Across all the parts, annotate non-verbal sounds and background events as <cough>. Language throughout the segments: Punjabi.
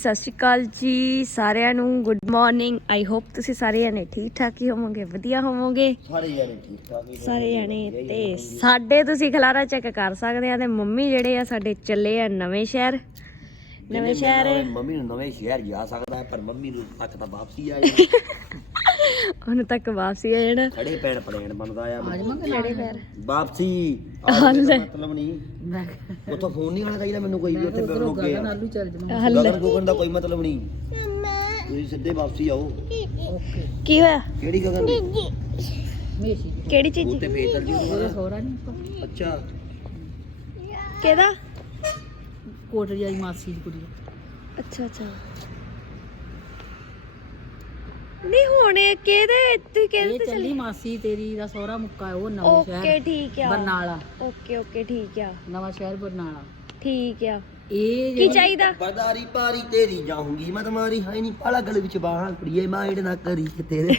ਸਤਿ ਸ਼੍ਰੀ ਅਕਾਲ ਜੀ ਸਾਰਿਆਂ ਨੂੰ। ਗੁੱਡ ਮਾਰਨਿੰਗ ਆਈ ਹੋਪ ਤੁਸੀਂ ਸਾਰੇ ਜਣੇ ਠੀਕ ਠਾਕ ਹੀ ਹੋਵੋਗੇ ਵਧੀਆ ਹੋਵੋਗੇ। ਸਾਰੇ ਜਾਣੇ ਠੀਕ ਠਾਕ ਹੀ ਸਾਰੇ ਜਣੇ ਤੇ ਸਾਡੇ ਤੁਸੀਂ ਖਲਾਰਾ ਚੈੱਕ ਕਰ ਸਕਦੇ ਆ ਤੇ ਮੰਮੀ ਜਿਹੜੇ ਆ ਸਾਡੇ ਚੱਲੇ ਆ ਨਵੇਂ ਸ਼ਹਿਰ। ਨਵੇਂ ਸ਼ਹਿਰ ਮੰਮੀ ਨੂੰ ਨਵੇਂ ਸ਼ਹਿਰ ਜਾ ਸਕਦਾ ਪਰ ਮੰਮੀ ਨੂੰ ਤੱਕ ਤਾਂ ਵਾਪਸੀ ਆਏ <laughs> ਹੁਣ ਤੱਕ ਵਾਪਸੀ ਆ ਜਾਣਾ ਖੜੇ ਪੈਣ ਪਲੇਨ ਬਣਦਾ ਆ। ਜਿਹੜੇ ਪੈਰ। ਵਾਪਸੀ। ਆਹ ਇਹਦਾ ਮਤਲਬ ਨਹੀਂ। ਉੱਥੋਂ ਫੋਨ ਨਹੀਂ ਆਣਾ ਚਾਹੀਦਾ ਮੈਨੂੰ ਕੋਈ ਵੀ ਉੱਥੇ ਰੁਕੇ ਆ ਹੱਲ। ਗਗਨ ਗੁਗਨ ਦਾ ਕੋਈ ਮਤਲਬ ਨਹੀਂ। ਤੁਸੀਂ ਸਿੱਧੇ ਵਾਪਸੀ ਆਓ। ਕੀ ਹੋਇਆ? ਕਿਹੜੀ ਗਗਨ? ਦੀ। ਕਿਹੜੀ ਚੀਜ਼? ਉੱਤੇ ਫੇਰ ਚੱਲ ਜੀ। ਅੱਛਾ। ਕਿਹਦਾ? ਕੋਟਰ ਜਾਈ ਮਾਸੀ ਦੀ ਕੁੜੀ ਅੱਛਾ ਅੱਛਾ। ਨਹੀਂ ਹੁਣ ਇਹ ਕਿਹਦੇ ਤੁਸੀਂ ਇਹ ਕਿਹਦੇ ਤੇ ਚੱਲੀ ਮਾਸੀ ਤੇਰੀ ਦਾ ਸਹੁਰਾ ਮੁੱਕਾ ਉਹ ਨਵਾਂ ਓਕੇ ਸ਼ਹਿਰ ਠੀਕ ਆ। ਬਰਨਾਲਾ। ਓਕੇ ਓਕੇ ਠੀਕ ਆ। ਨਵਾਂ ਸ਼ਹਿਰ ਬਰਨਾਲਾ। ਠੀਕ ਆ। ਇਹ ਕੀ ਚਾਹੀਦਾ? ਬਰਦਾਰੀ ਪਾਰੀ ਤੇਰੀ ਜਾਊਂਗੀ ਮੈਂ ਤੁਹਾਰੀ ਹੈ ਨਹੀਂ ਪਾਲਾ ਗਲ ਵਿੱਚ ਬਾਹਾਂ ਕੁੜੀਏ ਮਾਈਂਡ ਨਾ ਕਰੀ ਕਿ ਤੇਰੇ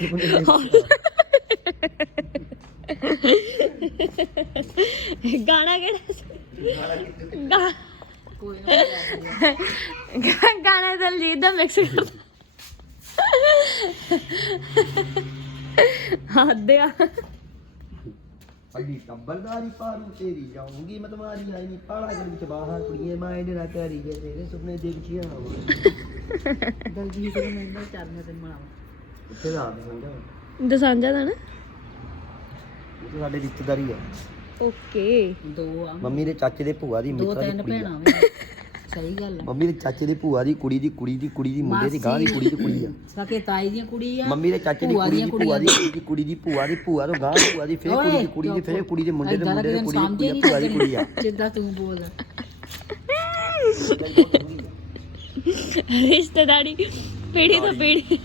ਗਾਣਾ ਕਿਹੜਾ ਸੀ? ਗਾ- ਗਾ- ਗਾਣਾ ਦਲਜੀਤ ਦਾ ਮਿਕਸ ਕਰ। ਹੱਦ ਆ ਅਲੀ ਟੱਬਰਦਾਰੀ ਪਾਰੂ ਤੇਰੀ ਜਾਊਂਗੀ ਮੈਂ ਤੁਹਾਰੀ ਹੈ ਨਹੀਂ ਪਾਲਾ ਗਲ ਵਿੱਚ ਬਾਹਾਂ ਕੁੜੀਏ ਮਾਈਂਡ ਨਾ ਕਰੀ ਕਿ ਤੇਰੇ ਸੁਪਨੇ ਦੇਖ ਚੀਆਂ ਦਲਜੀਤ ਨੂੰ ਮੈਂ ਚਰਨੇ ਤੇ ਮਨਾਵਾ ਉੱਥੇ ਦਾ ਆਪ ਸਮਝਾ ਦਸਾਂਜਾ ਦਾ ਨਾ। ਇਹ ਤਾਂ ਸਾਡੇ ਰਿਸ਼ਤੇਦਾਰੀ ਆ। ਓਕੇ। ਦੋ ਆ। ਮੰਮੀ ਦੇ ਚਾਚੇ ਦੇ ਭੂਆ ਦੀ ਦੋ ਮਿੱਤਰ ਦੀ ਤਿੰਨ ਕੁੜੀ ਆ। ਭੈਣਾਂ ਵੇ। ਸਹੀ ਗੱਲ ਆ। ਮੰਮੀ ਦੇ ਚਾਚੇ ਦੇ ਭੂਆ ਦੀ ਕੁੜੀ ਦੀ ਕੁੜੀ ਦੀ ਕੁੜੀ ਦੀ ਮੁੰਡੇ ਦੀ ਗਾਂ ਦੀ ਕੁੜੀ ਦੀ ਕੁੜੀ ਆ। ਸਕੇ ਤਾਈ ਦੀਆਂ ਕੁੜੀ ਆ ਮੰਮੀ ਦੇ ਚਾਚੇ ਦੀ ਕੁੜੀ ਦੀ ਭੂਆ ਦੀ ਕੁੜੀ ਦੀ ਕੁੜੀ ਦੀ ਭੂਆ ਦੀ ਭੂਆ ਤੋਂ ਗਾਂ ਭੂਆ ਦੀ ਫੇਰ ਕੁੜੀ ਦੀ ਕੁੜੀ ਦੀ ਫੇਰ ਕੁੜੀ ਦੇ ਮੁੰਡੇ ਦੇ ਦਾ ਮੁੰਡੇ ਦੇ ਕੁੜੀ ਦੀ ਭੂਆ ਦੀ ਕੁੜੀ ਆ। ਜਿੱਦਾਂ ਤੂੰ ਬੋਲ। ਰਿਸ਼ਤੇਦਾਰੀ ਪੀੜੀ ਤੋਂ ਪੀੜੀ।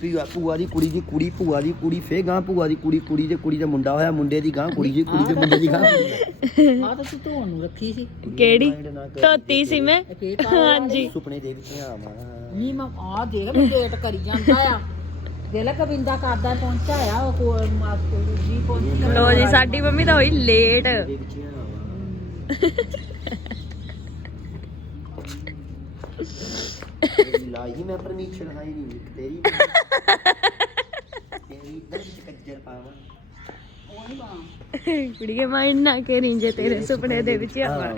ਭੂਆ ਭੂਆ ਦੀ ਕੁੜੀ ਦੀ ਕੁੜੀ ਭੂਆ ਦੀ ਕੁੜੀ ਫੇਰ ਗਾਂ ਭੂਆ ਦੀ ਕੁੜੀ ਕੁੜੀ ਦੇ ਕੁੜੀ ਦਾ ਮੁੰਡਾ ਹੋਇਆ ਮੁੰਡੇ ਦੀ ਗਾਂ ਕੁੜੀ ਦੀ ਕੁੜੀ ਦੇ ਮੁੰਡੇ ਦੀ ਗਾਂ ਆ ਤਾਂ ਤੂੰ ਧੋਣ ਨੂੰ ਰੱਖੀ ਸੀ। ਕਿਹੜੀ? ਧੋਤੀ ਸੀ ਮੈਂ। ਇਹ ਕੀ ਤਾਂ ਹਾਂਜੀ। ਸੁਪਨੇ ਦੇ ਵਿੱਚ ਆਵਾਂ। ਨਹੀਂ ਮੈਂ ਆ ਦੇਖ ਮੈਂ ਵੇਟ ਕਰੀ ਜਾਂਦਾ ਆ। ਦੇ ਲੈ ਕਬਿੰਦਾ ਕਰਦਾ ਪਹੁੰਚਾ ਆ ਉਹ ਕੋ ਮਾਸਕੋ ਜੀ ਪਹੁੰਚ ਲੋ ਜੀ ਸਾਡੀ ਮੰਮੀ ਤਾਂ ਹੋਈ ਲੇਟ <laughs> ਲਾਈ ਮੈਂ ਪਰਮਿਸ਼ਨ ਹਾਈ। ਨਹੀਂ ਤੇਰੀ ਤੇਰੀ ਦਰਦ ਕੱਜਰ ਪਾਵਾਂ। ਕੁੜੀਏ ਮਾਈਂਡ ਨਾ ਕਰੀ ਜੇ ਤੇਰੇ ਸੁਪਨੇ ਦੇ ਵਿੱਚ ਆਵਾਂ।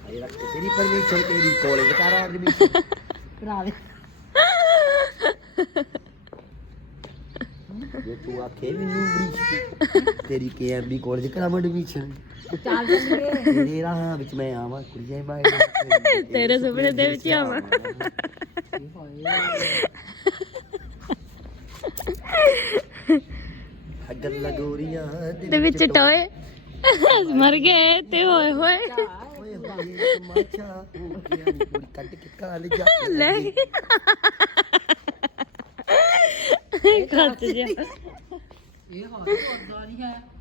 ਅਰੇ ਰੱਖ ਤੇਰੀ ਪਰਮਿਸ਼ਨ ਤੇਰੀ ਕਾਲਜ ਕਰਾ ਐਡਮਿਸ਼ਨ ਕਰਾ ਦੇ। ਜੇ ਤੂੰ ਆਖੇ ਮੈਨੂੰ ਬੜੀ ਤੇਰੀ ਕੇਐਮਬੀ ਕਾਲਜ ਕਰਾ ਐਡਮਿਸ਼ਨ ਚੱਲ ਚੱਲੀਏ ਤੇਰੇ ਰਾਹਾਂ ਵਿੱਚ ਮੈਂ ਆਵਾਂ ਕੁੜੀਆਂ ਬਾਈ <laughs> ਤੇਰੇ ਸੁਪਨੇ ਦੇ ਵਿੱਚ ਆਵਾਂ। ਅਗਰ <laughs> ਲਗੋਰੀਆਂ ਤੇ ਵਿੱਚ ਟੋਏ। ਮਰ ਗਏ ਤੇ ਹੋਏ ਹੋਏ। <laughs> ਲੈ। ਜਾ ਇਹ ਹਾਂ ਅੱਦਾ ਨਹੀਂ ਹੈ।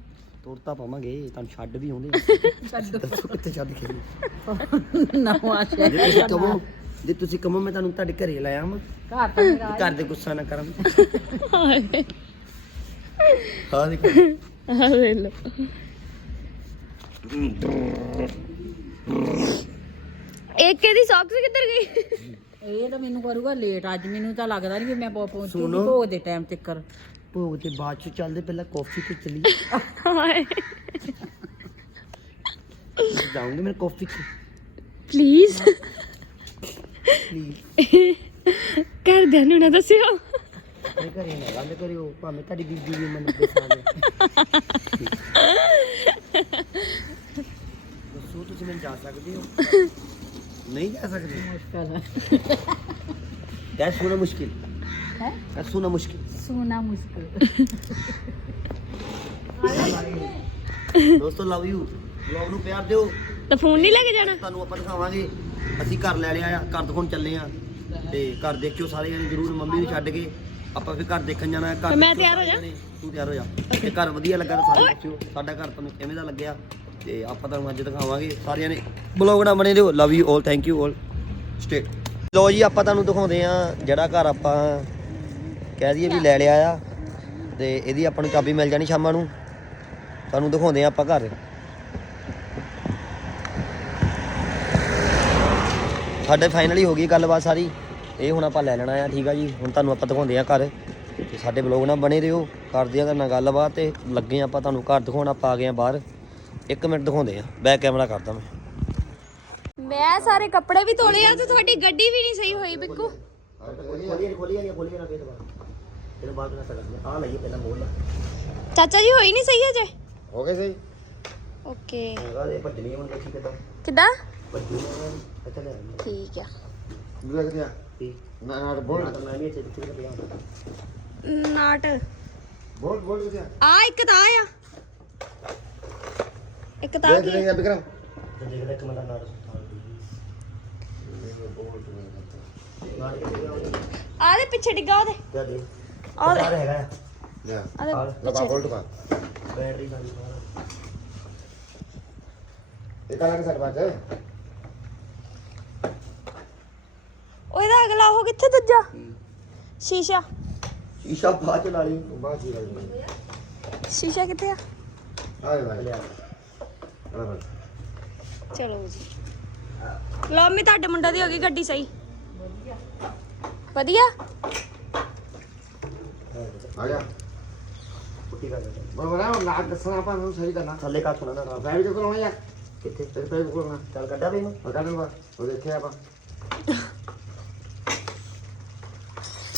ਤੋੜਤਾ ਪਾਵਾਂਗੇ ਤੁਹਾਨੂੰ ਛੱਡ ਵੀ ਆਉਂਦੇ ਛੱਡ ਦੱਸੋ ਕਿੱਥੇ ਛੱਡ ਕੇ ਨਵਾਂ ਜੇ ਸ਼ਹਿਰ ਤੁਸੀਂ ਕਹੋ ਜੇ ਤੁਸੀਂ ਕਹੋ ਮੈਂ ਤੁਹਾਨੂੰ ਤੁਹਾਡੇ ਘਰੇ ਲੈ ਆਵਾਂ। ਘਰ ਤਾਂ ਮੇਰਾ ਘਰ ਦੇ ਗੁੱਸਾ ਨਾ ਕਰਨ। ਹਾਏ। ਹਾਂ ਦੇਖੋ। ਆ ਵੇ ਲੋ ਇੱਕ ਇਹਦੀ ਸੌਕਸ ਕਿੱਧਰ ਗਈ? ਇਹ ਤਾਂ ਮੈਨੂੰ ਕਰੂਗਾ ਲੇਟ ਅੱਜ ਮੈਨੂੰ ਤਾਂ ਲੱਗਦਾ ਨਹੀਂ ਵੀ ਮੈਂ ਪਹੁੰ- ਪਹੁੰਚੂਗੀ ਸੁਣੋ। ਭੋਗ ਦੇ ਟਾਈਮ ਭੋਗ ਤੇ ਬਾਅਦ ਚ ਚੱਲਦੇ ਪਹਿਲਾਂ ਕਾਫੀ ਤੇ ਚੱਲੀ ਹਾਏ। ਜਾਉਂਗੇ ਮੇਰੇ ਕਾਫੀ ਤੇ ਪਲੀਜ਼ ਪਲੀਜ਼ ਘਰਦਿਆਂ ਨੂੰ ਨਾ ਦੱਸਿਓ। ਮੇਰੇ ਘਰੇ ਨਾ ਗੱਲ ਕਰਿਓ ਭਾਵੇਂ ਤੁਹਾਡੀ ਬੀਬੀ ਵੀ ਮੈਨੂੰ ਦੱਸਾਂ ਦੇ ਦੱਸੋ ਤੁਸੀਂ ਮੈਨੂੰ ਜਾ ਸਕਦੇ ਹੋ? ਨਹੀਂ ਜਾ ਸਕਦੇ। ਮੁਸ਼ਕਲ ਹੈ ਦੈਟਸ ਸੋਨਾ ਮੁਸ਼ਕਿਲ ਹੈ ਸੋਨਾ ਮੁਸ਼ਕਿਲ ਸੋਨਾ ਮੁਸ਼ਕਲ ਦੋਸਤੋ ਲਵ ਯੂ ਵਲੌਗ ਨੂੰ ਪਿਆਰ ਦਿਓ ਤਾਂ ਫੋਨ ਨਹੀਂ ਲੈ ਕੇ ਜਾਣਾ ਤੁਹਾਨੂੰ ਆਪਾਂ ਦਿਖਾਵਾਂਗੇ। ਅਸੀਂ ਘਰ ਲੈ ਲਿਆ ਆ ਘਰ ਦਿਖਾਉਣ ਚੱਲੇ ਆ। ਤੇ ਘਰ ਦੇਖਿਓ ਸਾਰੇ ਜਣੇ ਜਰੂਰ ਮੰਮੀ ਨੂੰ ਛੱਡ ਕੇ। ਆਪਾਂ ਫਿਰ ਘਰ ਦੇਖਣ ਜਾਣਾ ਹੈ। ਘਰ ਮੈਂ ਦੇਖਿਓ ਤਿਆਰ ਹੋ ਜਣੇ। ਤੂੰ ਤਿਆਰ ਹੋ ਜਾ। ਤੇ ਘਰ ਵਧੀਆ ਲੱਗਾ ਤਾਂ ਸਾਰੇ ਦੱਸਿਓ ਸਾਡਾ ਘਰ ਤੁਹਾਨੂੰ ਕਿਵੇਂ ਦਾ ਲੱਗਿਆ? ਤੇ ਆਪਾਂ ਤੁਹਾਨੂੰ ਅੱਜ ਦਿਖਾਵਾਂਗੇ ਸਾਰਿਆਂ ਨੇ। ਬਲੌਗ ਨਾ ਬਣੇ ਦਿਓ love you 올 thank you 올 stay ਲੋ ਜੀ ਆਪਾਂ ਤੁਹਾਨੂੰ ਦਿਖਾਉਂਦੇ ਆ ਜਿਹੜਾ ਘਰ ਆਪਾਂ ਕਹਿ ਦਈਏ ਵੀ ਲੈ ਲਿਆ ਆ ਤੇ ਇਹਦੀ ਆਪਾਂ ਨੂੰ ਚਾਬੀ ਮਿਲ ਜਾਣੀ ਸ਼ਾਮਾਂ ਨੂੰ। ਤੁਹਾਨੂੰ ਦਿਖਾਉਂਦੇ ਆ ਆਪਾਂ ਘਰ। ਸਾਡੇ ਫਾਈਨਲੀ ਹੋ ਗਈ ਗੱਲਬਾਤ ਸਾਰੀ। ਇਹ ਹੁਣ ਆਪਾਂ ਲੈ ਲੈਣਾ ਆ ਠੀਕ ਆ ਜੀ। ਹੁਣ ਤੁਹਾਨੂੰ ਆਪਾਂ ਦਿਖਾਉਂਦੇ ਆ ਘਰ। ਤੇ ਸਾਡੇ ਬਲੌਗ ਨਾਲ ਬਣੇ ਰਹੋ ਕਰਦੇ ਆ ਨਾਲ ਗੱਲਬਾਤ ਤੇ ਲੱਗੇ ਆਪਾਂ ਤੁਹਾਨੂੰ ਘਰ ਦਿਖਾਉਣ। ਆਪਾਂ ਆ ਗਏ ਆ ਬਾਹਰ। 1 ਮਿੰਟ ਦਿਖਾਉਂਦੇ ਆ ਬੈਕ ਕੈਮਰਾ ਕਰਦਾ ਮੈਂ। ਮੈਂ ਸਾਰੇ ਕੱਪੜੇ ਵੀ ਤੋਲੇ ਆ ਤੇ ਤੁਹਾਡੀ ਗੱਡੀ ਵੀ ਨਹੀਂ ਸਹੀ ਹੋਈ ਬਿੱਕੂ। ਖੋਲੀ ਖੋਲੀ ਖੋਲੀ ਨਾ ਫੇਰ ਦੁਬਾਰਾ। ਫਿਰ ਬਾਅਦ ਵਿੱਚ ਸਕਦਾ ਆ ਲਈਏ ਪਹਿਲਾਂ ਮੋੜ ਲਾ। ਚਾਚਾ ਜੀ ਹੋਈ ਨਹੀਂ ਸਹੀ ਅਜੇ? ਹੋ ਗਏ ਸਹੀ। ਓਕੇ। ਹੈਗਾ ਇਹ ਭੱਜਣੀ ਹੁਣ ਦੇਖੀ ਕਿਦਾਂ। ਕਿਦਾਂ? ਭੱਜਣੀ ਇੱਥੇ ਲੈ ਆਉਂਦੇ ਠੀਕ ਆ। ਲੱਗ ਗਿਆ ਨਾ ਨਾ ਬੋਲ। ਮੈਂ ਵੀ ਇੱਥੇ ਕਿੱਥੇ ਪਿਆ ਨਾਟ। ਬੋਲ ਬੋਲ ਗਿਆ ਆ? ਇੱਕ ਤਾਂ ਆ। ਇੱਕ ਤਾਂ ਕੀ ਗਿਆ ਬਿਕਰਮ ਤੇ ਦੇਖਦਾ ਇੱਕ ਮਿੰਟ ਨਾਲ ਆ ਦੇ ਪਿੱਛੇ ਡਿੱਗਾ ਉਹਦੇ। ਕਿਆ ਦੇ? ਆ ਦੇ ਹੈਗਾ ਆ। ਦੇ lepas ਪਿੱਛੇ। bol tu pak. ਬੈਟਰੀ ਦਾ Ikan lagi satu baca. ਉਹ ਇਹਦਾ ਅਗਲਾ ਉਹ ਕਿੱਥੇ ਦੂਜਾ? ਸ਼ੀਸ਼ਾ। ਸ਼ੀਸ਼ਾ ਬਾਅਦ ਚ ਲਾ ਲਈ। Baca sih lagi. ਸ਼ੀਸ਼ਾ ਕਿੱਥੇ ਆ? Ayo lah. ਲਿਆ। Kenapa? ਚਲੋ ਜੀ। ਲਓ ਮੈਂ ਤੁਹਾਡੇ ਮੁੰਡੇ ਦੀ ਹੋ ਗਈ ਗੱਡੀ ਸਹੀ। ਵਧੀਆ? ਪੁੱਟੀ ਕਰ ਦੇ? ਥੱਲੇ ਨਾ. ਕਿੱਥੇ. ਚੱਲ ਕੱਢਾ kayak apa?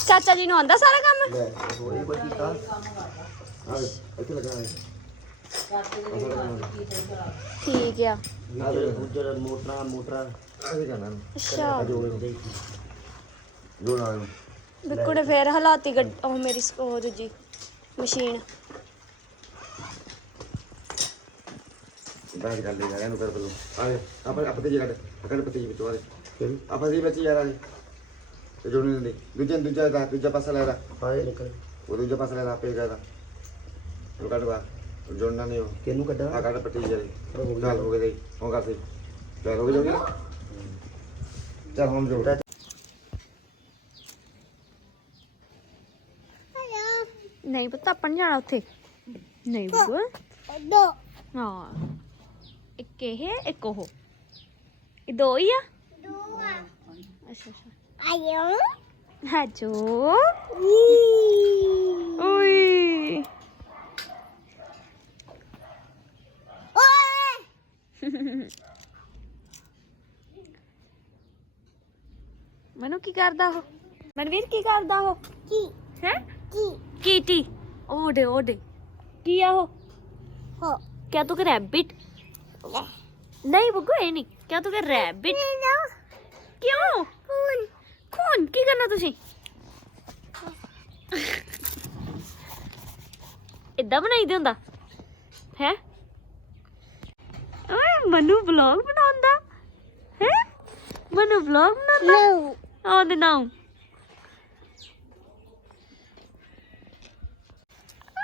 ਚਾਚਾ ਜੀ ਨੂੰ ਆਂਦਾ ਸਾਰਾ ਕੰਮ Udah. ਥੋੜੀ ਕੋਈ ਕੀਤਾ Ayo, itu lagi. ਠੀਕ ਆ ਜਿਹੜੇ ਦੂਜੇ ਮੋਟਰਾਂ ਮੋਟਰਾਂ. ਅੱਛਾ ਜੋੜੇ. ਬਿੱਕੂ ਨੇ ਫੇਰ ਹਲਾਤੀ ਗੱਡ ਉਹ ਮੇਰੀ ਸ- ਉਹ ਦੂਜੀ machine Kita kita lihat kan ukar belum. Ayo, apa apa tu jaga? Akan apa tu itu ada. Apa sih baca jalan? Itu jodoh ni. Dua dua dah, dua pasal ada. ਆਏ ਨਿਕਲ ਉਹ ਦੂਜਾ ਪਾਸੇ ਲੈ ਆਪੇ ਕਹਦਾ ਉਹ ਕੱਢਵਾ ਜੋੜਨਾ ਨਹੀਂ ਉਹ ਕਿਹਨੂੰ ਕੱਢਾ ਆ ਕੱਢ ਪੱਟੀ ਜਿਹੜੀ ਚੱਲ ਹੋ ਗਈ ਉਹ ਕਰ ਸਹੀ ਚੱਲ ਹੋ ਜੋਗੀ ਚੱਲ ਹੁਣ ਜੋੜ ਨਹੀਂ ਪਤਾ ਆਪਾਂ ਨੀ ਜਾਣਾ ਉੱਥੇ ਨਹੀਂ ਬਿੱਕੂ ਹਾਂ ਇੱਕ ਇਹ ਇੱਕ ਉਹ ਇਹ ਦੋ ਹੀ ਆ ਦੋ ਆ ਅੱਛਾ ਅੱਛਾ ਆਇਓ ਹਾਜੋ ਓਏ ਮਨੂ ਕੀ ਕਰਦਾ ਉਹ ਮਨਵੀਰ ਕੀ ਕਰਦਾ ਉਹ ਕੀ ਹੈ ਕੀ? ਕੀਟੀ। ਓਡੇ ਓਡੇ। ਕੀ ਆ ਉਹ? ਹੋ। ਕਿਆ ਤੂੰ ਕਿ ਰੈਬਿਟ? ਨਹੀਂ ਬੁੱਗੂ ਇਹ ਨਹੀਂ। ਕਿਆ ਤੂੰ ਕਿ ਰੈਬਿਟ? ਕਿਉਂ? ਖੂਨ। ਖੂਨ ਕੀ ਕਰਨਾ ਤੁਸੀਂ? ਇਦਾਂ ਬਣਾਈਦੇ ਹੁੰਦਾ? ਹੈ? ਓਏ ਮਨੂ ਵਲੌਗ ਬਣਾਉਂਦਾ? ਹੈ? ਮਨੂ ਵਲੌਗ ਬਣਾਉਂਦਾ?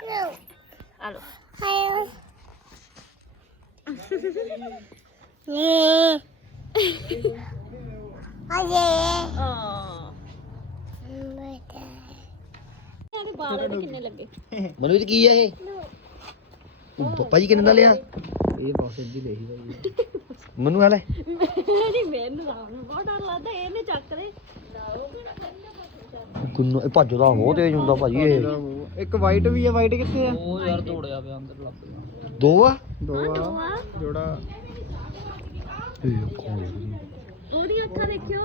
Oh, the no. No. Alô. ਕਿੰਨੇ ਲੱਗੇ ਮਨੂ ਜੀ ਕੀ ਹੈ ਇਹ? ਪਪਾ ਜੀ ਕਿੰਨੇ ਦਾ ਲਿਆ? ਇਹ ਬਹੁਤ ਸਿੱਧੀ ਲਈ ਭਾਈ ਮਨੂ ਵਾਲੇ? ਨਹੀਂ ਮੈਨੂੰ ਬਹੁਤ ਡਰ ਲੱਗਦਾ ਇਹਨੇ ਚੱਕ ਦੇ ਗੁੰਨੂ ਇਹ ਭੱਜਦਾ ਬਹੁਤ ਤੇਜ਼ ਹੁੰਦਾ ਭਾਜੀ ਇਹ ਇੱਕ ਵਾਈਟ ਵੀ ਹੈ ਵਾਈਟ ਕਿੱਥੇ ਆ? ਦੋ ਆ? ਦੋ ਆ। ਜੋੜਾ। ਉਹਦੀਆਂ ਅੱਖਾਂ ਦੇਖਿਓ।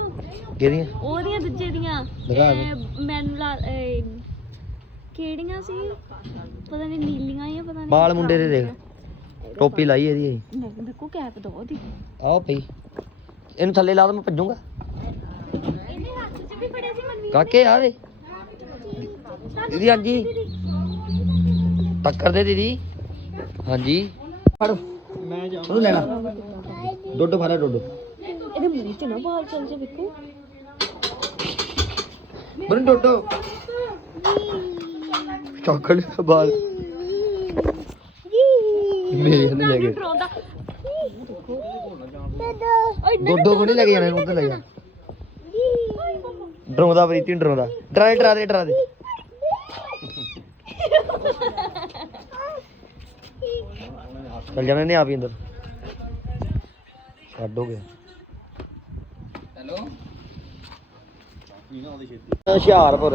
ਕਿਹਦੀਆਂ ਉਹਦੀਆਂ ਦੂਜੇ ਦੀਆਂ। ਦਿਖਾ ਦੇ। ਇਹ ਮੈਨੂੰ ਲਾ ਇਹ ਕਿਹੜੀਆਂ ਸੀ? ਪਤਾ ਨਹੀਂ ਨੀਲੀਆਂ ਜਾਂ ਪਤਾ ਨਹੀਂ ਬਾਲ ਮੁੰਡੇ ਦੇ ਦੇਖ। ਟੋਪੀ ਲਾਈ ਇਹਦੀ ਇਹ। ਨਹੀਂ ਦੇਖੋ ਕੈਪ ਦੋ ਉਹਦੀ। ਆਹ ਪਈ ਇਹਨੂੰ ਥੱਲੇ ਲਾ ਤਾਂ ਮੈਂ ਭੱਜੂਗਾ। ਇਹਨੇ ਵੀ। ਕਾਕੇ ਯਾਰ ਇਹ ਦੀਦੀ ਹਾਂਜੀ। ਟੱਕਰ ਦੇ ਦੀਦੀ। ਹਾਂਜੀ। ਫੜ। ਮੈਂ ਜਾ ਉਹਨੂੰ ਲੈਣਾ। ਡੋਡੋ ਫੜਾ ਡੋਡੋ। ਇਹਦੇ ਮੂੰਹ 'ਚ ਨਾ ਬਾਲ ਚੱਲ ਜੇ ਵੇਖੋ। ਬਰਨ ਡੋਡੋ। ਚੱਕਲ ਬਾਲ। ਮੇਰੇ ਨਹੀਂ ਲੈ ਡਰਾਉਂਦਾ ਡੋਡੋ ਕੋ ਨਹੀਂ ਲੈ ਕੇ ਜਾਣਾ ਇਹਨੂੰ ਉੱਧਰ ਲੈ ਜਾ। ਡਰਾਉਂਦਾ ਪ੍ਰੀਤੀ ਨੂੰ ਡਰਾਉਂਦਾ ਡਰਾ ਦੇ ਡਰਾ ਦੇ ਡਰਾ ਦੇ। ਚੱਲ ਜਾਣਾ ਨੇ ਆਪ ਹੀ ਅੰਦਰ। ਛੱਡ ਹੋ ਗਿਆ। ਹੁਸ਼ਿਆਰਪੁਰ।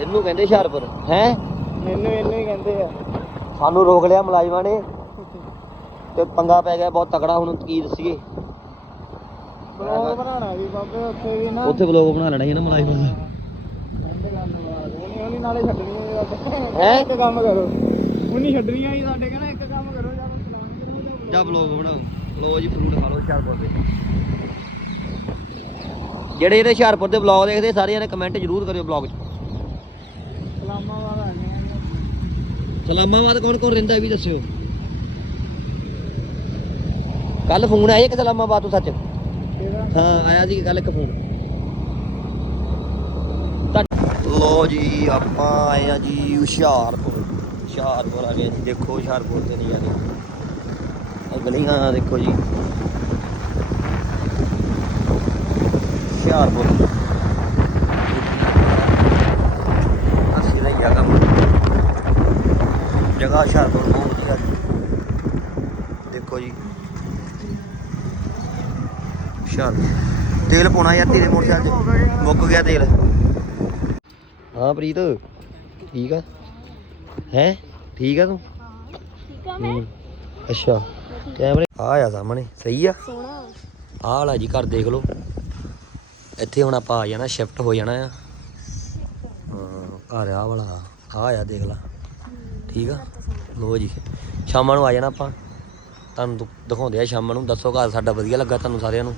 ਇਹਨੂੰ ਕਹਿੰਦੇ ਹੁਸ਼ਿਆਰਪੁਰ ਹੈ? ਮੈਨੂੰ ਇਹਨੂੰ ਹੀ ਕਹਿੰਦੇ ਆ। ਸਾਨੂੰ ਰੋਕ ਲਿਆ ਮੁਲਾਜ਼ਮਾਂ ਨੇ। ਤੇ ਪੰਗਾ ਪੈ ਗਿਆ ਬਹੁਤ ਤਕੜਾ ਹੁਣ ਕੀ ਦੱਸੀਏ। ਬਲੌਗ ਬਣਾਉਣਾ ਵੀ ਬਾਬੇ ਉੱਥੇ ਵੀ ਨਾ ਉੱਥੇ ਵਲੋਗ ਬਣਾ ਲੈਣਾ ਸੀ ਨਾ ਮੁਲਾਜ਼ਮਾਂ ਦਾ ਉਹਨੀ ਉਹਨੀ ਨਾਲੇ ਛੱਡਣੀ ਹੈ ਬਾਬੇ ਹੈਂ? ਇੱਕ ਕੰਮ ਕਰੋ। ਉਹਨੀ ਛੱਡਣੀਆਂ ਹੀ ਸਾਡੇ ਕਹਿੰਦਾ ਇੱਕ ਕੰਮ ਕਰੋ ਜਾਂ ਚਲਾਉਣ ਜਾਂ ਵਲੋਗ ਬਣਾਓ। ਲੋ ਜੀ ਫਰੂਟ ਖਾ ਲਓ ਹੁਸ਼ਿਆਰਪੁਰ ਦੇ। ਜਿਹੜੇ ਜਿਹੜੇ ਹੁਸ਼ਿਆਰਪੁਰ ਦੇ ਵਲੌਗ ਦੇਖਦੇ ਸਾਰਿਆਂ ਨੇ ਕਮੈਂਟ ਜ਼ਰੂਰ ਕਰਿਓ ਵਲੌਗ 'ਚ। ਆ ਗਏ ਸਲਾਮਾਬਾਦ ਕੌਣ ਕੌਣ ਰਹਿੰਦਾ ਇਹ ਵੀ ਦੱਸਿਓ। ਕੱਲ ਫੋਨ ਆਇਆ ਕਿ ਸਲਾਮਾਬਾਦ ਤੋਂ ਸੱਚ। ਹਾਂ, ਆਇਆ ਸੀ ਕੱਲ ਇੱਕ ਫੋਨ ਲੋ ਜੀ, ਆਪਾਂ ਆਏ ਆ ਜੀ ਹੁਸ਼ਿਆਰਪੁਰ। ਹੁਸ਼ਿਆਰਪੁਰ ਆ ਗਏ ਜੀ, ਦੇਖੋ ਹੁਸ਼ਿਆਰਪੁਰ ਤੇ ਨਹੀਂ ਆਦੇ ਇਹ ਗਲੀਆਂ ਦੇਖੋ ਜੀ। ਹੁਸ਼ਿਆਰਪੁਰ। ਅਸੀਂ ਰਹੀ ਜਗ੍ਹਾ ਜਗ੍ਹਾ ਹੁਸ਼ਿਆਰਪੁਰ ਬਹੁਤ ਵਧੀਆ। ਦੇਖੋ ਜੀ। ਹੁਸ਼ਿਆਰਪੁਰ ਤੇਲ ਪਾਉਣਾ ਯਾਰ ਤੇਰੇ ਮੋਟਰਸਾਈਕਲ 'ਚ ਮੁੱਕ ਗਿਆ ਤੇਲ। ਹਾਂ ਪ੍ਰੀਤ ਠੀਕ ਆ? ਹੈ? ਠੀਕ ਆ ਤੂੰ? ਠੀਕ ਆ ਹੂੰ। ਅੱਛਾ। ਕੈਮਰੇ ਆ ਆ ਸਾਹਮਣੇ। ਸਹੀ ਆ? ਸੋਹਣਾ। ਆਹ ਵਾਲਾ ਜੀ ਘਰ ਦੇਖ ਲਓ। ਇੱਥੇ ਹੁਣ ਆਪਾਂ ਆ ਜਾਣਾ ਸ਼ਿਫਟ ਹੋ ਜਾਣਾ ਆ। ਹਾਂ ਘਰ ਆ ਵਾਲਾ। ਆ ਆ ਦੇਖ ਲਾ। ਠੀਕ ਆ? ਲੋ ਜੀ। ਸ਼ਾਮਾਂ ਨੂੰ ਆ ਜਾਣਾ ਆਪਾਂ। ਤੁਹਾਨੂੰ ਦਿਖਾਉਂਦੇ ਆ ਸ਼ਾਮਾਂ ਨੂੰ। ਦੱਸੋ ਘਰ ਸਾਡਾ ਵਧੀਆ ਲੱਗਾ ਤੁਹਾਨੂੰ ਸਾਰਿਆਂ ਨੂੰ?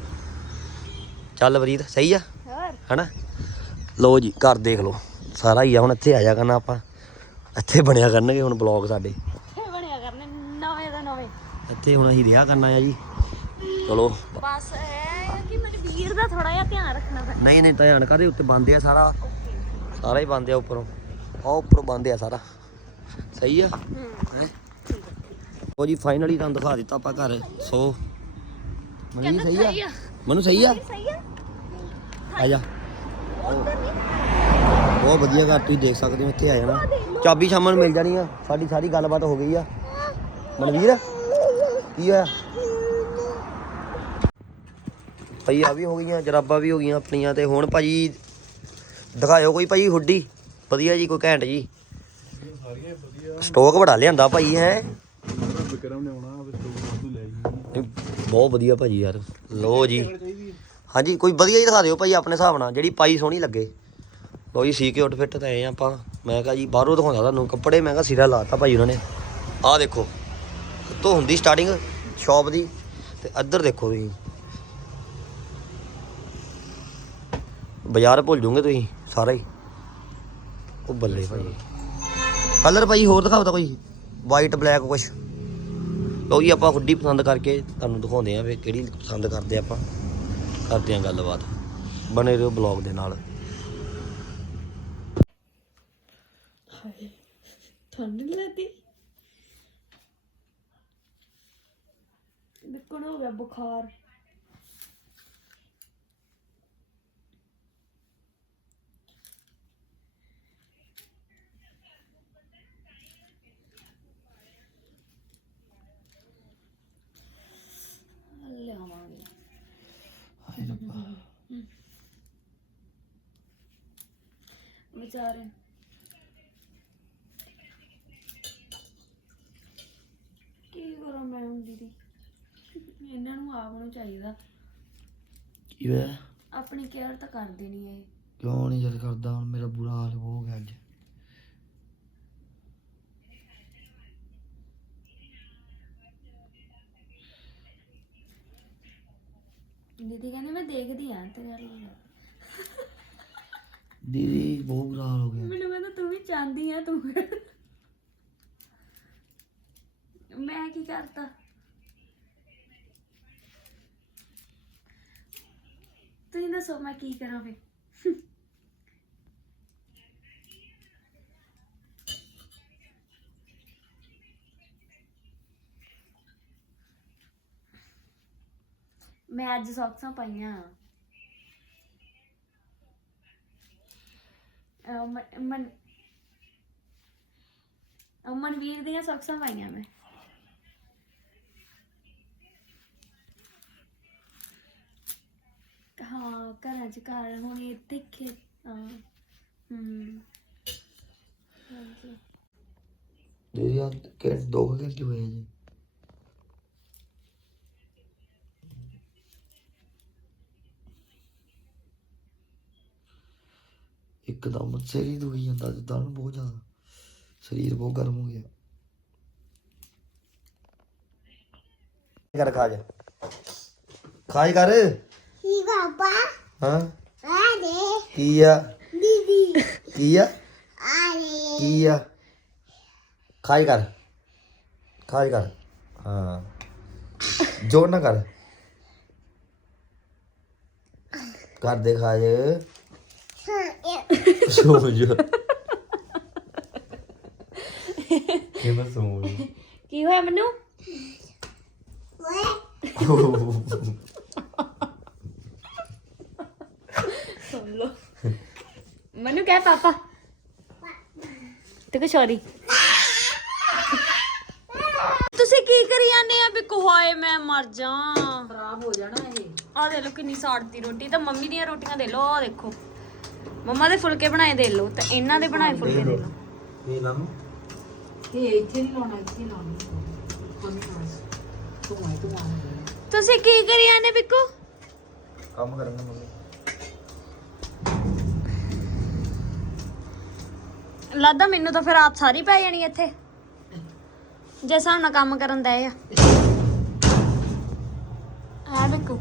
ਚੱਲ ਵਰੀਦ ਸਹੀ ਆ? ਹੋਰ? ਹਨਾ? ਲੋ ਜੀ ਘਰ ਦੇਖ ਲਓ। ਸਾਰਾ ਹੀ ਆ ਹੁਣ ਇੱਥੇ ਆ ਜਾ ਕਰਨਾ ਆਪਾਂ। ਇੱਥੇ ਬਣਿਆ ਕਰਨਗੇ ਹੁਣ ਬਲੌਗ ਸਾਡੇ। ਇਹ ਬਣਿਆ ਕਰਨੇ ਨਵੇਂ ਦਾ ਨਵੇਂ। ਇੱਥੇ ਹੁਣ ਅਸੀਂ ਰਿਹਾ ਕਰਨਾ ਆ ਜੀ। ਚਲੋ। ਬਸ ਇਹ ਕਿ ਮੇਰੇ ਵੀਰ ਦਾ ਥੋੜਾ ਜਿਹਾ ਧਿਆਨ ਰੱਖਣਾ ਪੈਂਦਾ। ਨਹੀਂ ਨਹੀਂ ਧਿਆਨ ਕਾਦੇ ਉੱਤੇ ਬੰਦ ਆ ਸਾਰਾ। ਸਾਰਾ ਹੀ ਬੰਦ ਆ ਉੱਪਰੋਂ। ਆ ਉੱਪਰੋਂ ਬੰਦ ਆ ਸਾਰਾ। ਸਹੀ ਆ? ਹੈਂ? ਉਹ ਜੀ ਫਾਈਨਲੀ ਤੁਹਾਨੂੰ ਦਿਖਾ ਦਿੱਤਾ ਆਪਾਂ ਘਰ। ਸੋ ਮਨੀ ਸਹੀ ਆ? ਮਨੂੰ ਸਹੀ ਆ। ਆ ਜਾ। ਬਹੁਤ ਵਧੀਆ ਘਰ ਤੁਸੀਂ ਦੇਖ ਸਕਦੇ ਹੋ ਇੱਥੇ ਆ ਜਾਣਾ ਚਾਬੀ ਸ਼ਾਮਾਂ ਨੂੰ ਮਿਲ ਜਾਣੀ ਆ। ਸਾਡੀ ਸਾਰੀ ਗੱਲਬਾਤ ਹੋ ਗਈ ਆ। ਮਨਵੀਰ ਕੀ ਹੋਇਆ? ਭਾਈ ਆ ਵੀ ਹੋ ਗਈਆਂ ਜਰਾਬਾਂ ਵੀ ਹੋ ਗਈਆਂ ਆਪਣੀਆਂ ਤੇ ਹੁਣ ਭਾਜੀ ਦਿਖਾਇਓ ਕੋਈ ਭਾਈ ਹੁੱਡੀ। ਵਧੀਆ ਜੀ ਕੋਈ ਘੈਂਟ ਜੀ। ਸਟੋਕ ਬੜਾ ਲਿਆਂਦਾ ਭਾਈ ਹੈ? ਬਹੁਤ ਵਧੀਆ ਭਾਜੀ ਯਾਰ। ਲੋ ਜੀ। ਹਾਂਜੀ ਕੋਈ ਵਧੀਆ ਹੀ ਦਿਖਾ ਦਿਓ ਭਾਈ ਆਪਣੇ ਹਿਸਾਬ ਨਾਲ ਜਿਹੜੀ ਪਾਈ ਸੋਹਣੀ ਲੱਗੇ। ਲੋ ਜੀ ਸੀ ਕੇ ਆਊਟਫਿਟ ਤੇ ਆਏ ਆਪਾਂ। ਮੈਂ ਕਿਹਾ ਜੀ ਬਾਹਰੋਂ ਦਿਖਾਉਂਦਾ ਤੁਹਾਨੂੰ ਕੱਪੜੇ ਮੈਂ ਕਿਹਾ ਸਿਰਾ ਲਾਤਾ ਭਾਈ ਉਹਨਾਂ ਨੇ। ਆਹ ਦੇਖੋ ਤੋਂ ਹੁੰਦੀ ਸਟਾਰਟਿੰਗ ਸ਼ਾਪ ਦੀ ਤੇ ਇੱਧਰ ਦੇਖੋ ਤੁਸੀਂ। ਬਾਜ਼ਾਰ ਭੁੱਲ ਜਾਓਗੇ ਤੁਸੀਂ ਸਾਰਾ ਹੀ। ਉਹ ਬੱਲੇ ਭਾਈ। ਕਲਰ ਭਾਈ ਹੋਰ ਦਿਖਾਓ ਤਾਂ ਕੋਈ ਵਾਈਟ ਬਲੈਕ ਕੁਛ। ਲਓ ਜੀ ਆਪਾਂ ਹੁੱਡੀ ਪਸੰਦ ਕਰਕੇ ਤੁਹਾਨੂੰ ਦਿਖਾਉਂਦੇ ਆਂ ਵੀ ਕਿਹੜੀ ਪਸੰਦ ਕਰਦੇ ਆਪਾਂ। ਕਰਦੇ ਆਂ ਗੱਲਬਾਤ। ਬਣੇ ਰਹੋ ਬਲੌਗ ਦੇ ਨਾਲ। ਠੰਡ ਲੱਗਦੀ? ਨਿਕਣ ਹੋ ਗਿਆ ਬੁਖਾਰ? ਵਿਚਾਰੇ ਕੀ ਕਰਾਂ ਮੈਂ ਹੁਣ ਦੀਦੀ? ਇਹਨਾਂ ਨੂੰ ਆਪ ਨੂੰ ਚਾਹੀਦਾ। ਕੀ ਹੋਇਆ? ਆਪਣੀ ਕੇਅਰ ਤਾਂ ਕਰਦੇ ਨਹੀਂ ਇਹ। ਕਿਉਂ ਨਹੀਂ ਜਦ ਕਰਦਾ ਹੁਣ? ਮੇਰਾ ਬੁਰਾ ਹਾਲ ਹੋ ਗਿਆ ਅੱਜ। ਦੀਦੀ ਕਹਿੰਦੇ ਮੈਂ ਦੇਖਦੀ ਆ ਤੇਰੇ ਵੱਲ ਦੀਦੀ, ਬਹੁਤ ਬੁਰਾ ਹਾਲ ਹੋ ਗਿਆ। ਮੈਨੂੰ ਕਹਿੰਦਾ ਤੂੰ ਵੀ ਚਾਹੁੰਦੀ ਆ, ਤੂੰ ਮੈਂ ਕੀ ਕਰਤਾ? ਤੁਸੀਂ ਦੱਸੋ ਮੈਂ ਕੀ ਕਰਾਂ ਫੇ ਮੈਂ ਅੱਜ ਸੌਕਸਾਂ ਪਾਈਆਂ ਅਹ ਮ- ਮਨ ਅਹ ਮਨਵੀਰ ਦੀਆਂ ਸੌਕਸਾਂ ਪਾਈਆਂ ਮੈਂ। ਹਾਂ ਅੱਜ ਘਰ, ਹੁਣ ਇੱਥੇ ਖੇਤਾਂ ਹੂੰ ਹਾਂਜੀ। ਦੇ ਯਾਰ ਕਿ ਦੋ ਕੁ ਘੰਟੇ ਹੋਏ ਜੀ। ਇੱਕਦਮ ਸਿਰ ਹੀ ਦੁਖੀ ਜਾਂਦਾ ਜਿੱਦਾਂ ਨਾ ਬਹੁਤ ਜ਼ਿਆਦਾ। ਸਰੀਰ ਬਹੁਤ ਗਰਮ ਹੋ ਗਿਆ। ਕਰ ਖਾ ਜਾ ਖਾਈ ਕਰ। ਕੀ ਬਾਬਾ ਹਾਂ। ਆ ਦੇ ਕੀ ਆ? ਦੀਦੀ। ਕੀ ਆ? ਆ ਦੇ ਕੀ ਆ? ਖਾਈ ਕਰ। ਖਾਈ ਕਰ। ਹਾਂ। ਜੋਰ ਨਾ ਕਰ। ਕਰ ਦੇ ਇਹ ਸੋ ਜਾ ਕਿਵੇਂ ਸੋ ਕੀ ਹੋਇਆ ਮੈਨੂੰ? ਸੁਣ ਲੋ ਮੈਨੂੰ ਕਹਿ ਪਾਪਾ। ਤੇ ਹੋਰੀ ਤੁਸੀਂ ਕੀ ਕਰੀ ਜਾਂਦੇ ਆ ਵੀ ਕੋਹਾਏ ਮੈਂ ਮਰ ਜਾ? ਖਰਾਬ ਹੋ ਜਾਣਾ ਇਹ। ਆ ਦੇ ਲੋ ਕਿੰਨੀ ਸਾੜਤੀ ਰੋਟੀ ਤਾਂ ਮੰਮੀ ਦੀਆਂ ਰੋਟੀਆਂ ਦੇ ਲੋ ਆ ਦੇਖੋ। ਮੰਮਾ ਦੇ ਫੁਲਕੇ ਬਣਾਏ ਦੇ ਲੋ ਤੇ ਇਹਨਾਂ ਦੇ ਬਣਾਏ ਫੁਲਕੇ ਦੇ ਲੋ ਇਹ ਲੰਮ ਇਹ ਇੱਥੇ ਨਹੀਂ ਲਾਉਣਾ ਇੱਥੇ ਲਾਉਣਾ। ਉੱਪਰ ਨਹੀਂ ਲਾਉਣਾ। ਤੂੰ ਆਈ ਤੂੰ ਆ ਤੁਸੀਂ ਕੀ ਕਰੀ ਜਾਂਦੇ ਬਿੱਕੂ? ਕੰਮ ਕਰਾਂਗਾ ਮੰਮੀ। ਲੱਗਦਾ ਮੈਨੂੰ ਤਾਂ ਫਿਰ ਆਪ ਸਾਰੀ ਪੈ ਜਾਣੀ ਇੱਥੇ। ਜੇ ਨਾਲ ਕੰਮ ਕਰਨ ਦਾ ਆ। ਆ ਬਿੱਕੂ।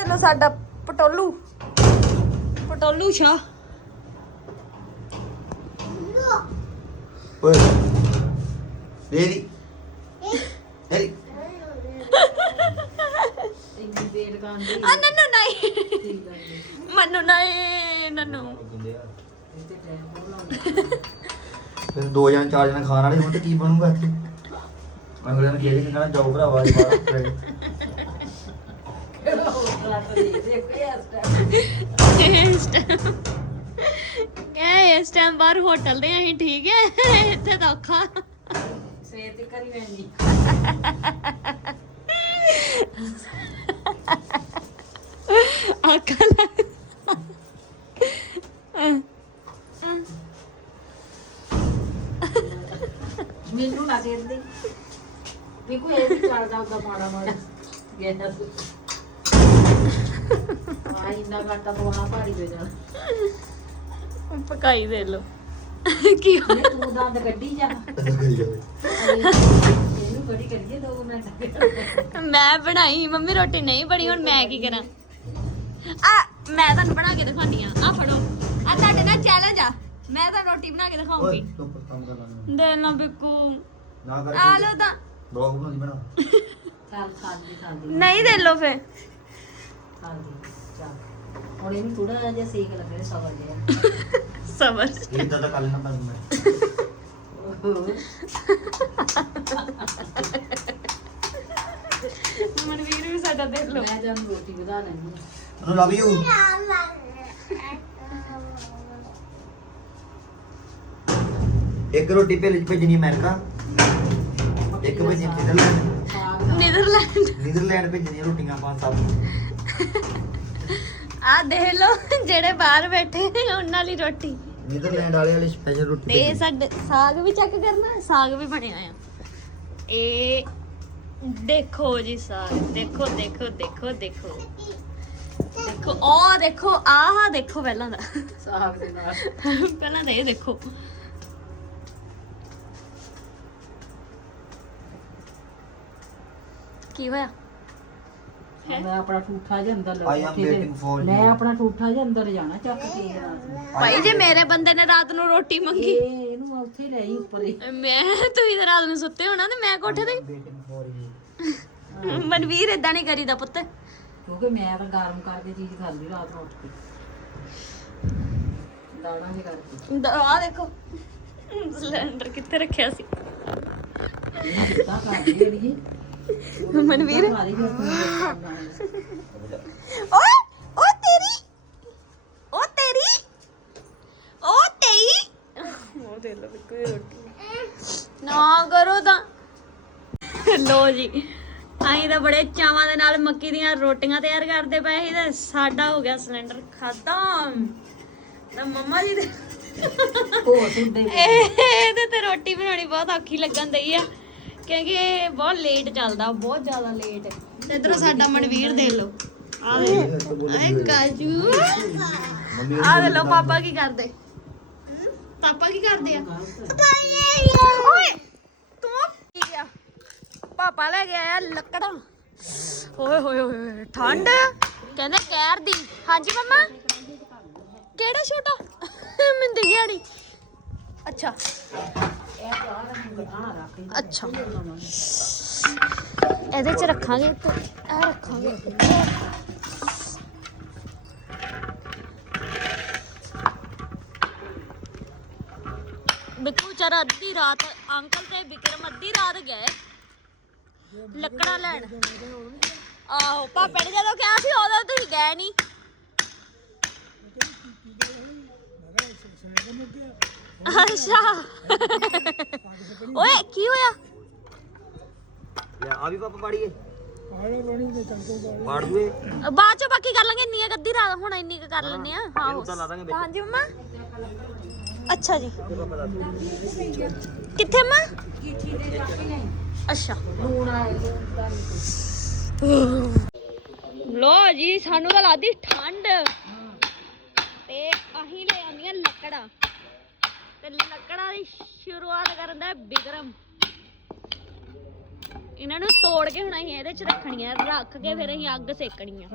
ਲੋ ਸਾਡਾ ਪਟੋਲੂ। ਪਟੋਲੂ ਸ਼ਾ ਓਏ। ਦੇਰੀ ਦੇਰੀ ਇੰਨੀ ਦੇਰ ਗਾਂਦੀ ਆ ਨੰਨੂ ਨਹੀਂ ਮੰਨੂ ਨਹੀਂ ਨੰਨੂ ਇੱਥੇ ਟਾਈਮ ਬਹੁਤ ਲਾਉਂਦਾ ਫਿਰ ਦੋ ਜਣ ਚਾਰ ਜਣ ਖਾਣ ਵਾਲੇ ਹੁਣ ਤੇ ਕੀ ਬਣੂਗਾ ਇੱਥੇ? ਅਗਲੇ ਨੂੰ ਕਿਹਾ ਕਿ ਜਾਓ ਭਰਾਵਾ ਜੀ ਬਾਹਰ ਕਿਹੜਾ ਦੇ ਇਸ ਟਾਈਮ ਕਹੇ ਇਸ ਟਾਈਮ ਬਾਹਰ ਹੋਟਲ ਦੇ ਅਸੀਂ ਠੀਕ ਹੈ? ਇੱਥੇ ਤਾਂ ਔਖਾ। ਸਵੇਰ ਤੇ ਕਰੀ ਵੈਂਦੀ ਆਕਾ ਲੱਗ ਮੈਨੂੰ ਨਾ ਦੇਂਦੀ ਵੀ ਕੋਈ ਇਹ ਚੱਲਦਾ ਉਹਦਾ ਮਾੜਾ ਮਾੜਾ ਗਿਆ ਆ ਇੰਨਾ ਘੰਟਾ ਪਵਾਉਣਾ ਭਾਰੀ ਹੋ ਜਾਣਾ। ਪਕਾਈ ਦੇ ਲੋ ਕੀ? ਨਹੀਂ ਤੂੰ ਦੰਦ ਕੱਢੀ ਜਾ। ਇਹਨੂੰ ਬੜੀ ਕਰੀਏ ਦੋ ਮਿੰਟ। ਮੈਂ ਬਣਾਈ ਮੰਮੀ ਰੋਟੀ ਨਹੀਂ ਬਣੀ ਹੁਣ ਮੈਂ ਕੀ ਕਰਾਂ? ਆ ਮੈਂ ਤੁਹਾਨੂੰ ਬਣਾ ਕੇ ਦਿਖਾਉਂਦੀ ਆ ਆ ਫੜੋ। ਆ ਤੁਹਾਡੇ ਨਾਲ ਚੈਲੰਜ ਆ। ਮੈਂ ਤਾਂ ਰੋਟੀ ਬਣਾ ਕੇ ਦਿਖਾਉਂਗੀ। ਕੰਮ ਕਰ ਦੇ ਲੋ ਬਿੱਕੂ। ਨਾ ਕਰ ਆ ਲੋ ਤਾਂ। ਬਲੌਗ ਬਣਾ ਦੀ ਬਣਾ ਚੱਲ ਖਾਂਦੀ ਖਾਂਦੀ। ਨਹੀਂ ਦੇ ਲੋ ਫੇ ਖਾਂਦੀ ਚੱਲ। ਹੁਣ ਇਹਨੂੰ ਥੋੜਾ ਜਿਹਾ ਸੇਕ ਲੱਗੇ ਸਵਾ ਜਿਹਾ। ਸਬਰ ਇਦਾਂ ਤਾਂ ਕਰ ਲੈਣਾ ਪੈਂਦਾ ਮੈਂ ਮਨਵੀਰ ਵੀ ਸਾਡਾ ਦੇਖ ਲੋ ਮੈਂ ਜਾਨੂੰ ਰੋਟੀ ਵਧਾ ਲੈਣੀ ਲਵ ਯੂ। ਇੱਕ ਰੋਟੀ ਭੇਜ ਭੇਜਣੀ ਅਮਰੀਕਾ। ਇੱਕ ਭੇਜਣੀ ਨੀਦਰਲੈਂਡ। ਨੀਦਰਲੈਂਡ। ਨੀਦਰਲੈਂਡ ਭੇਜਣੀਆਂ ਰੋਟੀਆਂ ਪੰਜ ਸੱਤ ਆ ਦੇਖ ਲੋ ਜਿਹੜੇ ਬਾਹਰ ਬੈਠੇ ਨੇ ਉਹਨਾਂ ਲਈ ਰੋਟੀ। ਨੀਦਰਲੈਂਡ ਵਾਲੇ ਵਾਲੀ ਸਪੈਸ਼ਲ ਰੋਟੀ ਤੇ। ਸਾਡੇ ਸਾਗ ਵੀ ਚੈੱਕ ਕਰਨਾ ਸਾਗ ਵੀ ਬਣਿਆ ਆ। ਇਹ ਦੇਖੋ ਜੀ ਸਾਗ ਦੇਖੋ ਦੇਖੋ ਦੇਖੋ ਦੇਖੋ। ਦੇਖੋ ਉਹ ਦੇਖੋ ਆਹ ਦੇਖੋ ਪਹਿਲਾਂ ਦਾ। ਸਾਗ ਦੇ ਨਾਲ। ਪਹਿਲਾਂ ਤਾਂ ਇਹ ਦੇਖੋ। ਕੀ ਹੋਇਆ? ਮੈਂ ਆਪਣਾ ਠੂਠਾ ਜਿਹਾ ਅੰਦਰ I am waiting for ਮੈਂ you. ਆਪਣਾ ਠੂਠਾ ਜਿਹਾ ਅੰਦਰ ਜਾਣਾ ਚੱਕ ਕੇ ਰਾਤ ਨੂੰ ਭਾਈ ਜੇ ਮੇਰੇ ਬੰਦੇ ਨੇ ਰਾਤ ਨੂੰ ਰੋਟੀ ਮੰਗੀ। ਇਹ ਇਹਨੂੰ ਮੈਂ ਉੱਥੇ ਲੈ ਆਈ ਉੱਪਰ ਹੀ। ਮੈਂ ਤੁਸੀਂ ਤਾਂ ਰਾਤ ਨੂੰ ਸੁੱਤੇ ਹੋਣਾ ਤੇ ਮੈਂ ਕੋਠੇ ਤੇ Waiting for you. ਮਨਵੀਰ ਇਦਾਂ ਨਹੀਂ ਕਰੀਦਾ ਪੁੱਤ। ਕਿਉਂਕਿ ਮੈਂ ਤਾਂ ਗਰਮ ਕਰਕੇ ਚੀਜ਼ ਖਾਂਦੀ ਰਾਤ ਨੂੰ ਉੱਠ ਕੇ। ਦਾਣਾ ਜਿਹਾ ਕਰਕੇ ਆ ਦੇਖੋ। ਸਿਲੰਡਰ ਕਿੱਥੇ ਰੱਖਿਆ ਸੀ। ਇਹ ਕਿੱਦਾਂ ਕਰਦੀ ਜਿਹੜੀ ਮਨਵੀਰ। ਓਏ ਓ ਤੇਰੀ ਓ ਤੇਰੀ ਓ ਤੇਰੀ ਉਹ ਦੇ ਲੋ ਕੋਈ ਰੋਟੀ ਨਾ ਕਰੋ ਤਾਂ। ਲੋ ਜੀ ਅਸੀਂ ਤਾਂ ਬੜੇ ਚਾਵਾਂ ਦੇ ਨਾਲ ਮੱਕੀ ਦੀਆਂ ਰੋਟੀਆਂ ਤਿਆਰ ਕਰਦੇ ਪਏ ਸੀ ਤੇ ਸਾਡਾ ਹੋ ਗਿਆ ਸਿਲੰਡਰ ਖਤਮ। ਤਾਂ ਮੰਮਾ ਜੀ ਦੇ ਇਹਦੇ ਤੇ ਰੋਟੀ ਬਣਾਉਣੀ ਬਹੁਤ ਔਖੀ ਲੱਗਣ ਦਈ ਆ। ਕਿਉਂਕਿ ਇਹ ਬਹੁਤ ਲੇਟ ਚੱਲਦਾ ਬਹੁਤ ਜ਼ਿਆਦਾ ਲੇਟ ਤੇ ਇਧਰੋਂ ਸਾਡਾ ਮਨਵੀਰ ਦੇ ਲਓ। ਆਏ ਕਾਜੂ। ਆ ਦੇ ਲਓ ਪਾਪਾ ਕੀ ਕਰਦੇ? ਪਾਪਾ ਕੀ ਕਰਦੇ ਆ? ਓਏ ਤੂੰ ਕੀ ਗਿਆ ਪਾਪਾ ਲੈ ਕੇ ਆਇਆ ਲੱਕੜਾਂ। ਓਏ ਹੋਏ ਹੋਏ, ਠੰਡ। ਕਹਿੰਦੇ ਕਹਿਰ ਦੀ। ਹਾਂਜੀ ਮੰਮਾ? ਕਿਹੜਾ ਛੋਟਾ? ਮੈਨੂੰ ਦਿਖਿਆ ਨਹੀਂ ਅੱਛਾ। ਅੱਛਾ। ਇਹਦੇ ਚ ਰੱਖਾਂਗੇ ਤੇ ਇਹ ਰੱਖਾਂਗੇ ਬਿੱਕੂ ਚਾਰਾ ਅੱਧੀ ਰਾਤ, ਅੰਕਲ ਤੇ ਵਿਕਰਮ ਅੱਧੀ ਰਾਤ ਗਏ। ਲੱਕੜਾਂ ਲੈਣ। ਆਹੋ ਪਾਪੇ ਨੇ ਜਦੋਂ ਕਿਹਾ ਸੀ ਉਦੋਂ ਤੁਸੀਂ ਗਏ ਨਹੀਂ ਅੱਛਾ ਓਏ ਕੀ ਹੋਇਆ ਲੈ ਆ ਵੀ ਪਾਪਾ ਪਾੜੀਏ ਪਾੜ ਦੂਏ ਬਾਅਦ ਚ ਬਾਕੀ ਕਰ ਲਾਂਗੇ ਇੰਨੀ ਕੁ ਅੱਧੀ ਰਾਤ ਹੁਣ ਇੰਨੀ ਕੁ ਕਰ ਲੈਨੇ ਆ ਹਾਂ। ਉੱਦਾਂ ਲਾ ਦਾਂਗੇ ਵਿੱਚ। ਹਾਂਜੀ ਮੰਮਾ। ਅੱਛਾ ਜੀ। ਕਿੱਥੇ ਮਾਂ ਅੱਛਾ। ਲੋ ਜੀ ਸਾਨੂੰ ਤਾਂ ਲੱਗਦੀ ਠੰਡ। ਤੇ ਅਸੀਂ ਲੈ ਆਉਂਦੀਆਂ ਲੱਕੜਾਂ। ਤੇ ਲੱਕੜਾਂ ਦੀ ਸ਼ੁਰੂਆਤ ਕਰਨ ਦਾ ਬਿਕਰਮ ਇਹਨਾਂ ਨੂੰ ਤੋੜ ਕੇ ਹੁਣ ਅਸੀਂ ਇਹਦੇ ਚ ਰੱਖਣੀਆਂ, ਰੱਖ ਕੇ ਫਿਰ ਅਸੀਂ ਅੱਗ ਸੇਕਣੀ ਆ